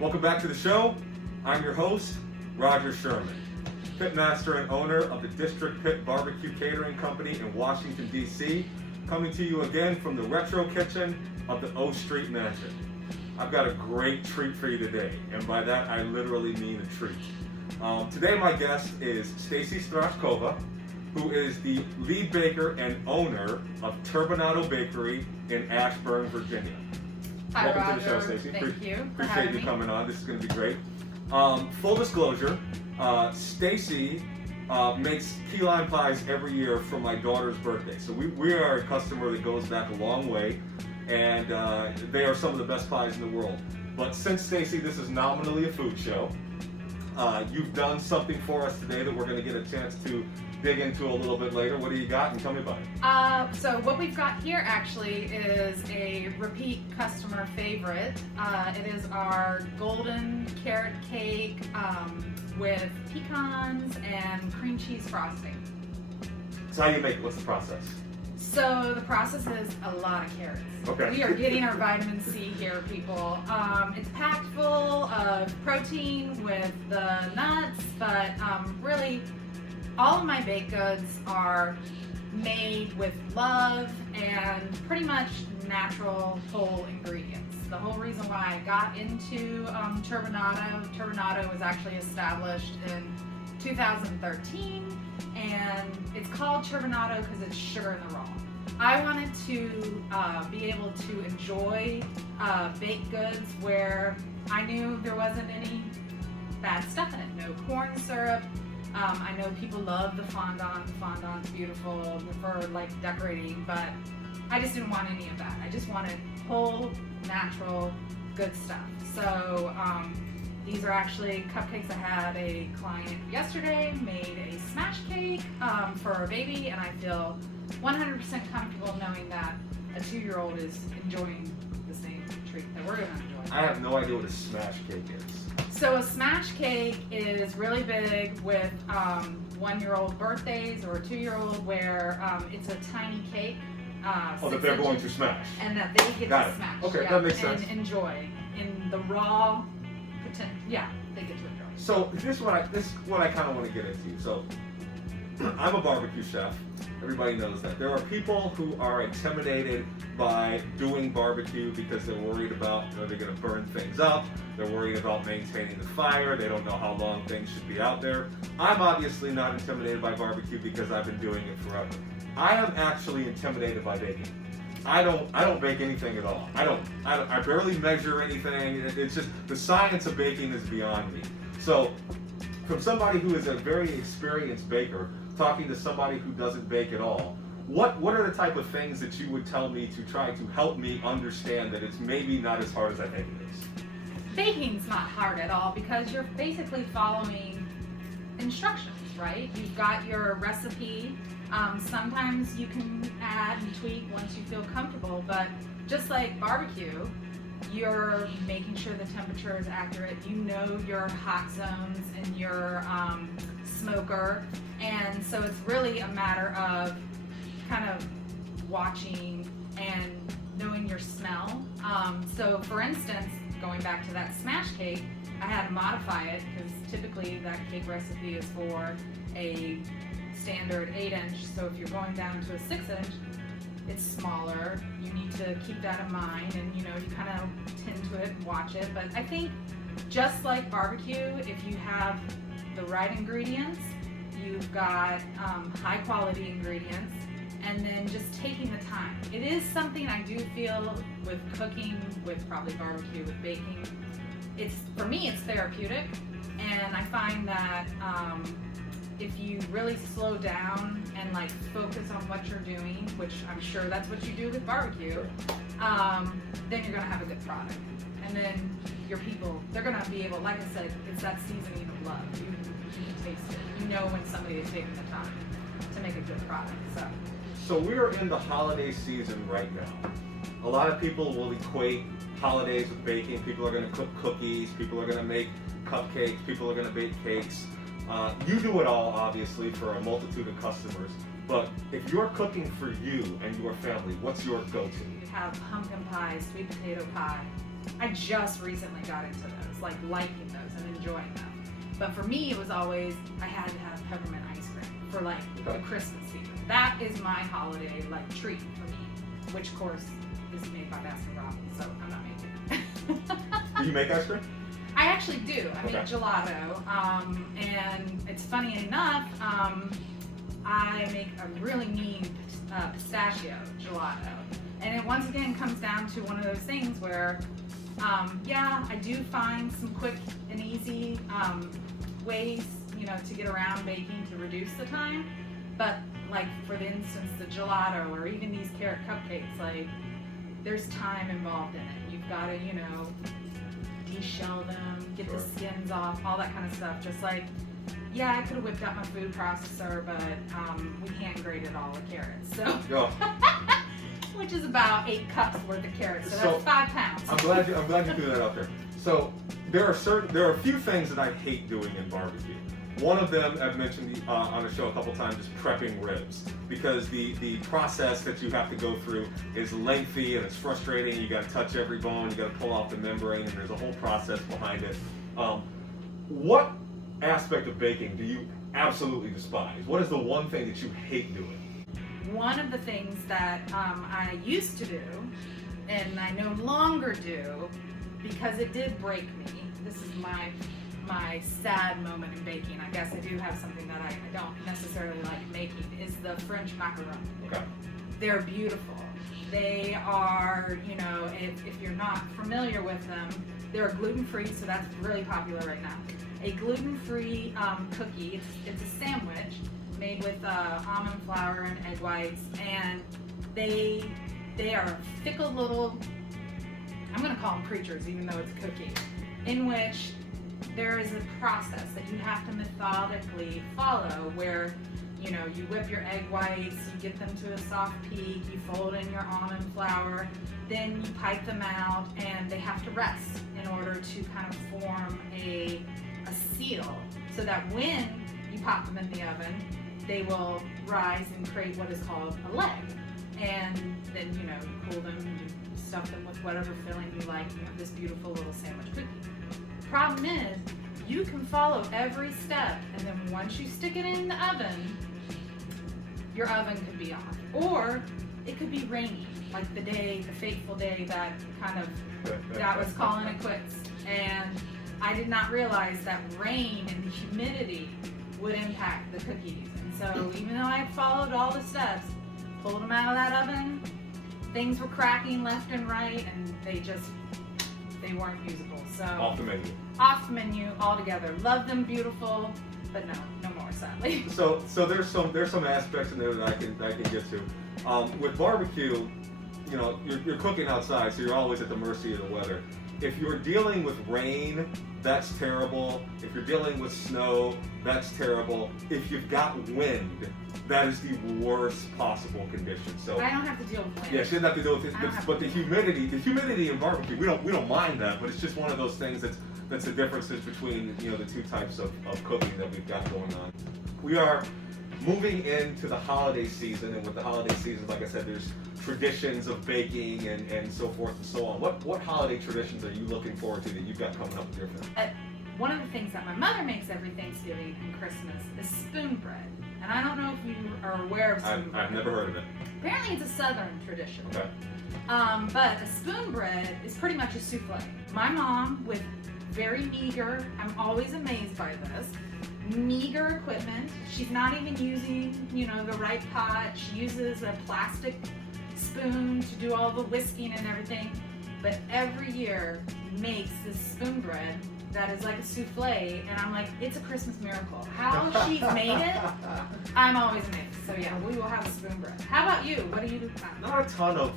Welcome back to the show. I'm your host, Roger Sherman, pitmaster and owner of the District Pit Barbecue Catering Company in Washington, D.C., coming to you again from the retro kitchen of the O Street Mansion. I've got a great treat for you today, and by that I literally mean a treat. Today my guest is Stacy Strackovska, who is the lead baker and owner of Turbinado Bakery in Ashburn, Virginia. Hi, Welcome Roger. to the show, Stacy. Thank you. Appreciate you coming on. This is going to be great. Full disclosure, Stacy makes key lime pies every year for my daughter's birthday. So we are a customer that goes back a long way, and they are some of the best pies in the world. But since, Stacy, this is nominally a food show, you've done something for us today that we're going to get a chance to dig into a little bit later. What do you got? And tell me about it. So what we've got here actually is a repeat customer favorite. It is our golden carrot cake with pecans and cream cheese frosting. So how do you make it? What's the process? So the process is a lot of carrots. Okay. We are getting our vitamin C here, people. It's packed full of protein with the nuts, but really all of my baked goods are made with love and pretty much natural whole ingredients. The whole reason why I got into Turbinado was actually established in 2013, and it's called Turbinado because it's sugar in the raw. I wanted to be able to enjoy baked goods where I knew there wasn't any bad stuff in it. No corn syrup. I know people love the fondant. The fondant's beautiful for like decorating, but I just didn't want any of that. I just wanted whole, natural, good stuff. So these are actually cupcakes. I had a client yesterday made a smash cake for a baby, and I feel 100% comfortable knowing that a 2-year-old is enjoying the same treat that we're going to enjoy. I have no idea what a smash cake is. So a smash cake is really big with 1-year-old birthdays or a 2-year-old where it's a tiny cake. That they're going to smash. And that they get to smash. Okay, that makes sense. And enjoy in the raw, they get to enjoy. So this is what I kind of want to get into. So I'm a barbecue chef. Everybody knows that. There are people who are intimidated by doing barbecue because they're worried about, are they going to burn things up? They're worried about maintaining the fire. They don't know how long things should be out there. I'm obviously not intimidated by barbecue because I've been doing it forever. I am actually intimidated by baking. I don't bake anything at all. I barely measure anything. It's just the science of baking is beyond me. So from somebody who is a very experienced baker, talking to somebody who doesn't bake at all, what are the type of things that you would tell me to try to help me understand that it's maybe not as hard as I think it is? Baking's not hard at all because you're basically following instructions, right? You've got your recipe. Sometimes you can add and tweak once you feel comfortable, but just like barbecue, you're making sure the temperature is accurate. You know your hot zones and your smoker, and so it's really a matter of kind of watching and knowing your smell. So for instance, going back to that smash cake, I had to modify it because typically that cake recipe is for a standard 8-inch, so if you're going down to a 6-inch, it's smaller. You need to keep that in mind, and you kind of tend to it and watch it. But I think just like barbecue, if you have the right ingredients, you've got high quality ingredients, and then just taking the time. It is something I do feel with cooking, with probably barbecue, with baking. For me, it's therapeutic, and I find that if you really slow down and like focus on what you're doing, which I'm sure that's what you do with barbecue, then you're gonna have a good product. And then your people, they're gonna be able, like I said, it's that seasoning of love. You can taste it. You know when somebody is taking the time to make a good product. So we're in the holiday season right now. A lot of people will equate holidays with baking. People are gonna cook cookies. People are gonna make cupcakes. People are gonna bake cakes. You do it all, obviously, for a multitude of customers, but if you're cooking for you and your family, what's your go-to? We have pumpkin pie, sweet potato pie. I just recently got into those. like liking those and enjoying them. But for me, it was always, I had to have peppermint ice cream for like the Christmas season. That is my holiday like treat for me, which of course is made by Baskin Robbins, so I'm not making it. Do you make ice cream? I actually do. I make gelato, and it's funny enough, I make a really mean pistachio gelato. And it once again comes down to one of those things where, yeah, I do find some quick and easy ways, you know, to get around baking to reduce the time. But like, for instance, the gelato or even these carrot cupcakes, like, there's time involved in it. You've got to, you know, de-shell them, get the skins off, all that kind of stuff. Just like, yeah, I could have whipped out my food processor, but we hand grated all the carrots, so which is about 8 cups worth of carrots, so that's 5 pounds. I'm glad you threw that out there. So there are a few things that I hate doing in barbecue. One of them I've mentioned on the show a couple times is prepping ribs, because the process that you have to go through is lengthy and it's frustrating. You got to touch every bone, you got to pull off the membrane, and there's a whole process behind it. What aspect of baking do you absolutely despise? What is the one thing that you hate doing? One of the things that I used to do, and I no longer do, because it did break me. This is my sad moment in baking. I guess I do have something that I don't necessarily like making, is the French macaroni. Okay. They're beautiful. They are, you know, if you're not familiar with them, they're gluten-free, so that's really popular right now. A gluten-free cookie. It's a sandwich made with almond flour and egg whites, and they are fickle little, I'm going to call them creatures even though it's a cookie, in which there is a process that you have to methodically follow, where, you know, you whip your egg whites, you get them to a soft peak, you fold in your almond flour, then you pipe them out, and they have to rest in order to kind of form a seal, so that when you pop them in the oven, they will rise and create what is called a leg. And then, you know, you pull them, you stuff them with whatever filling you like, you have this beautiful little sandwich cookie. Problem is, you can follow every step, and then once you stick it in the oven, your oven could be off. Or it could be rainy, like the fateful day that that was calling it quits. And I did not realize that rain and the humidity would impact the cookies. And so even though I had followed all the steps, pulled them out of that oven, things were cracking left and right, and they weren't usable. So Off the menu. Off the menu altogether. Love them, beautiful, but no more, sadly. So there's some aspects in there that I can get to. With barbecue, you know, you're cooking outside, so you're always at the mercy of the weather. If you're dealing with rain, that's terrible. If you're dealing with snow, that's terrible. If you've got wind, that is the worst possible condition. So I don't have to deal with wind. yeah, she doesn't have to deal with it. But the humidity in barbecue, we don't mind that, but it's just one of those things that's the differences between, you know, the two types of cooking that we've got going on. We are moving into the holiday season, and with the holiday season, like I said, there's traditions of baking and so forth and so on. What holiday traditions are you looking forward to that you've got coming up with your family? One of the things that my mother makes every Thanksgiving and Christmas is spoon bread. And I don't know if you are aware of spoon bread. I've never heard of it. Apparently it's a southern tradition. Okay. But a spoon bread is pretty much a souffle. My mom, with very meager, I'm always amazed by this, meager equipment. She's not even using, you know, the right pot. She uses a plastic spoon to do all the whisking and everything. But every year makes this spoon bread that is like a souffle, and I'm like, it's a Christmas miracle. How she's made it, I'm always amazed. So yeah, we will have a spoon bread. How about you? What do you do? Not a ton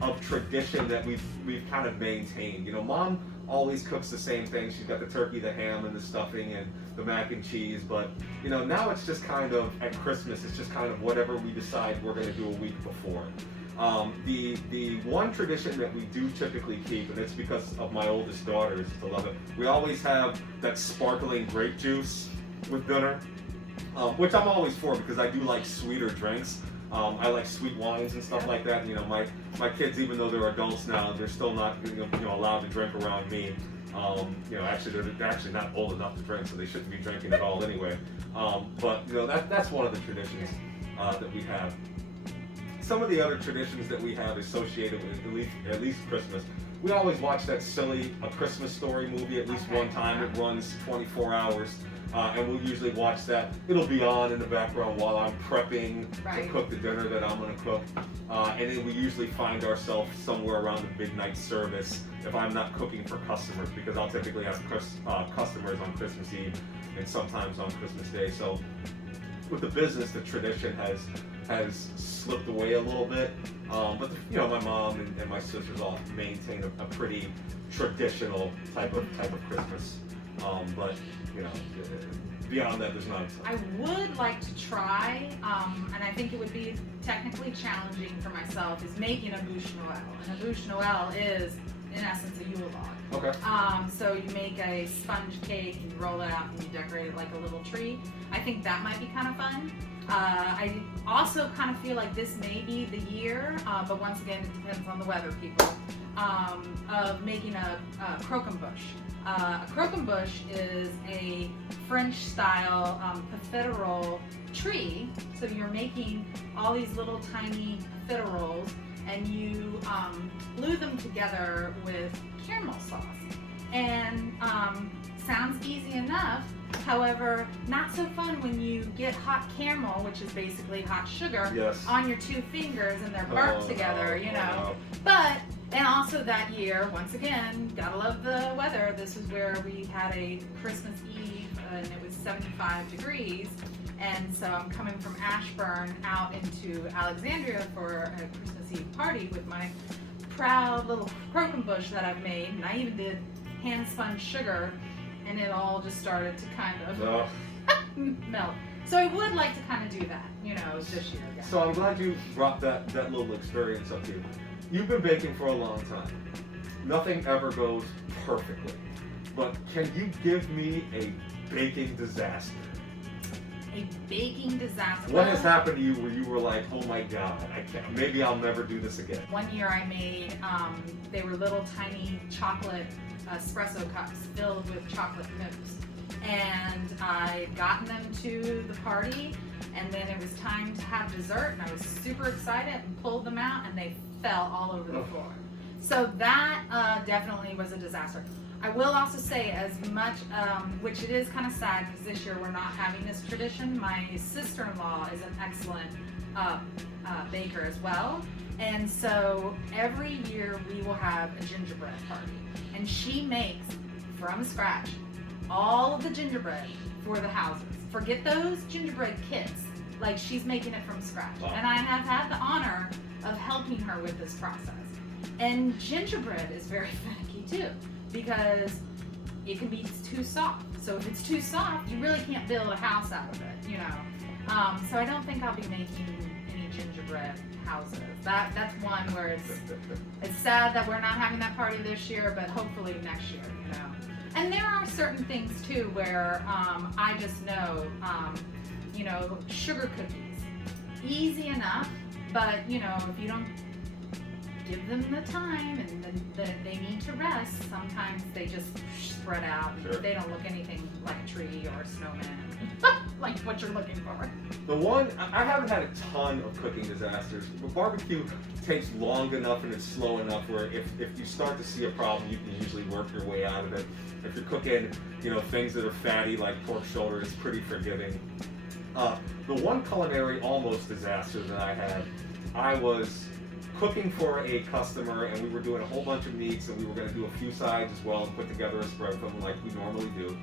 of tradition that we've kind of maintained. You know, Mom always cooks the same thing. She's got the turkey, the ham, and the stuffing, and the mac and cheese. But you know, now it's just kind of, at Christmas, it's just kind of whatever we decide we're going to do a week before. The one tradition that we do typically keep, and it's because of my oldest daughters, I love it. We always have that sparkling grape juice with dinner, which I'm always for because I do like sweeter drinks. I like sweet wines and stuff like that. You know, my kids, even though they're adults now, they're still not allowed to drink around me. Actually, they're actually not old enough to drink, so they shouldn't be drinking at all anyway. But that's one of the traditions that we have. Some of the other traditions that we have associated with at least Christmas. We always watch that silly A Christmas Story movie at least one time. It runs 24 hours. And we'll usually watch that. It'll be on in the background while I'm prepping to cook the dinner that I'm going to cook. And then we usually find ourselves somewhere around the midnight service if I'm not cooking for customers, because I'll typically have customers on Christmas Eve and sometimes on Christmas Day. So with the business, the tradition has slipped away a little bit. But my mom and my sisters all maintain a pretty traditional type of Christmas. But beyond that, there's not a ton. I would like to try, and I think it would be technically challenging for myself, is making a bûche Noël. And a bûche Noël is, in essence, a Yule log. Okay. So you make a sponge cake, you roll it out, and you decorate it like a little tree. I think that might be kind of fun. I also kind of feel like this may be the year, but once again, it depends on the weather, people, of making a croquembouche. A croquembouche is a French-style profiterole tree. So you're making all these little tiny profiteroles, and you glue them together with caramel sauce. And sounds easy enough. However, not so fun when you get hot caramel, which is basically hot sugar, on your two fingers, and they're burnt together, But, and also that year, once again, gotta love the weather. This is where we had a Christmas Eve, and it was 75 degrees. And so I'm coming from Ashburn out into Alexandria for a Christmas Eve party with my proud little croquembouche that I've made. And I even did hand-spun sugar, and it all just started to kind of melt. So I would like to kind of do that, this year again. So I'm glad you brought that little experience up here. You've been baking for a long time. Nothing ever goes perfectly. But can you give me a baking disaster? A baking disaster? What has happened to you where you were like, oh my God, maybe I'll never do this again? One year I made, they were little tiny chocolate espresso cups filled with chocolate mousse. And I'd gotten them to the party, and then it was time to have dessert, and I was super excited and pulled them out, and they fell all over the floor. So that definitely was a disaster. I will also say, as much, which it is kind of sad because this year we're not having this tradition, my sister-in-law is an excellent baker as well. And so every year we will have a gingerbread party. And she makes, from scratch, all of the gingerbread for the houses. Forget those gingerbread kits. Like, she's making it from scratch. Wow. And I have had the honor of helping her with this process. And gingerbread is very finicky too, because it can be too soft. So if it's too soft, you really can't build a house out of it, So I don't think I'll be making any gingerbread houses. That's one where it's sad that we're not having that party this year, but hopefully next year, And there are certain things too where I just know, sugar cookies, easy enough, but if you don't give them the time and they need to rest, sometimes they just spread out and they don't look anything like a tree or a snowman, like what you're looking for. The one, I haven't had a ton of cooking disasters, but barbecue takes long enough and it's slow enough where if you start to see a problem, you can usually work your way out of it. If you're cooking, things that are fatty like pork shoulder, it's pretty forgiving. The one culinary almost disaster that I had, I was cooking for a customer, and we were doing a whole bunch of meats, and we were going to do a few sides as well and put together a spread for them like we normally do.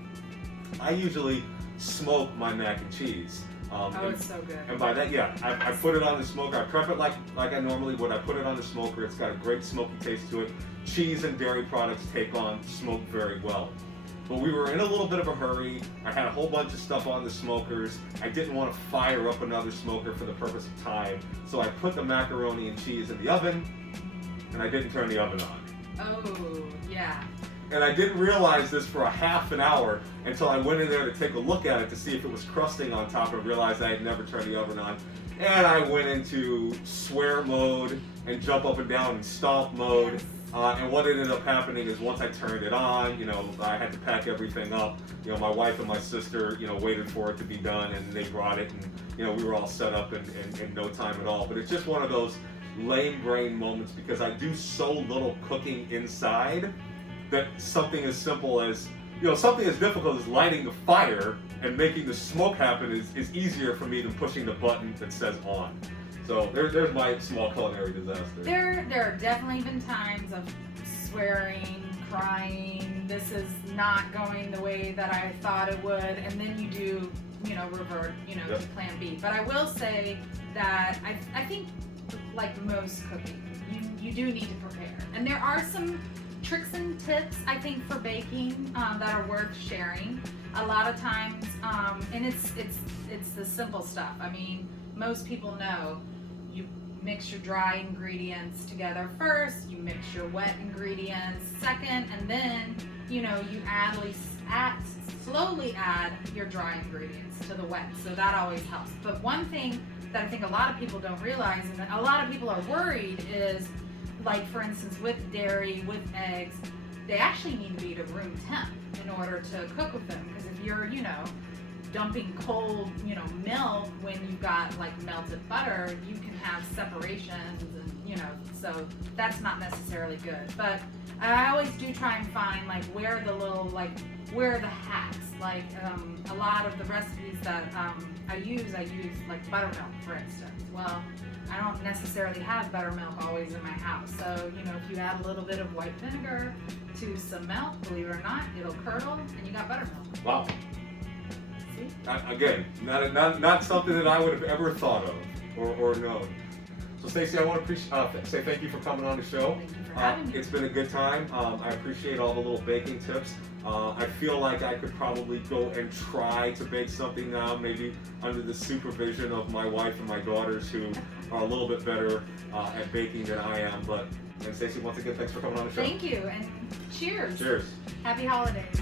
I usually smoke my mac and cheese. It's so good. And by that, I put it on the smoker. I prep it like I normally would. I put it on the smoker. It's got a great smoky taste to it. Cheese and dairy products take on smoke very well. But we were in a little bit of a hurry. I had a whole bunch of stuff on the smokers. I didn't want to fire up another smoker for the purpose of time. So I put the macaroni and cheese in the oven, and I didn't turn the oven on. Oh, yeah. And I didn't realize this for a half an hour until I went in there to take a look at it to see if it was crusting on top and realized I had never turned the oven on. And I went into swear mode and jump up and down and stomp mode. Yes. And what ended up happening is once I turned it on, you know, I had to pack everything up. You know, my wife and my sister, you know, waited for it to be done, and they brought it, and you know, we were all set up in no time at all. But it's just one of those lame brain moments because I do so little cooking inside that something as simple as, you know, something as difficult as lighting the fire and making the smoke happen is easier for me than pushing the button that says on. So there's my small culinary disaster. There are definitely been times of swearing, crying, this is not going the way that I thought it would, and then you do, you know, revert, you know, Yep. to plan B. But I will say that I think, like most cooking, you do need to prepare. And there are some tricks and tips, I think, for baking that are worth sharing. A lot of times, and it's the simple stuff. I mean, most people know you mix your dry ingredients together first, you mix your wet ingredients second, and then, you know, you slowly add your dry ingredients to the wet. So that always helps. But one thing that I think a lot of people don't realize, and that a lot of people are worried, is, like, for instance, with dairy, with eggs, they actually need to be to room temp in order to cook with them. Because if you're, you know, dumping cold, you know, milk when you've got like melted butter, you can have separations, and you know, so that's not necessarily good. But I always do try and find like where are the hacks. Like a lot of the recipes that I use like buttermilk, for instance. Well, I don't necessarily have buttermilk always in my house. So, you know, if you add a little bit of white vinegar to some milk, believe it or not, it'll curdle and you got buttermilk. Wow. See? Again, not something that I would have ever thought of or known. So Stacy, I want to say thank you for coming on the show. Thank you for having me. It's been a good time. I appreciate all the little baking tips. I feel like I could probably go and try to bake something now, maybe under the supervision of my wife and my daughters, who are a little bit better at baking than I am. And Stacy, once again, thanks for coming on the show. Thank you, and cheers. Cheers. Happy holidays.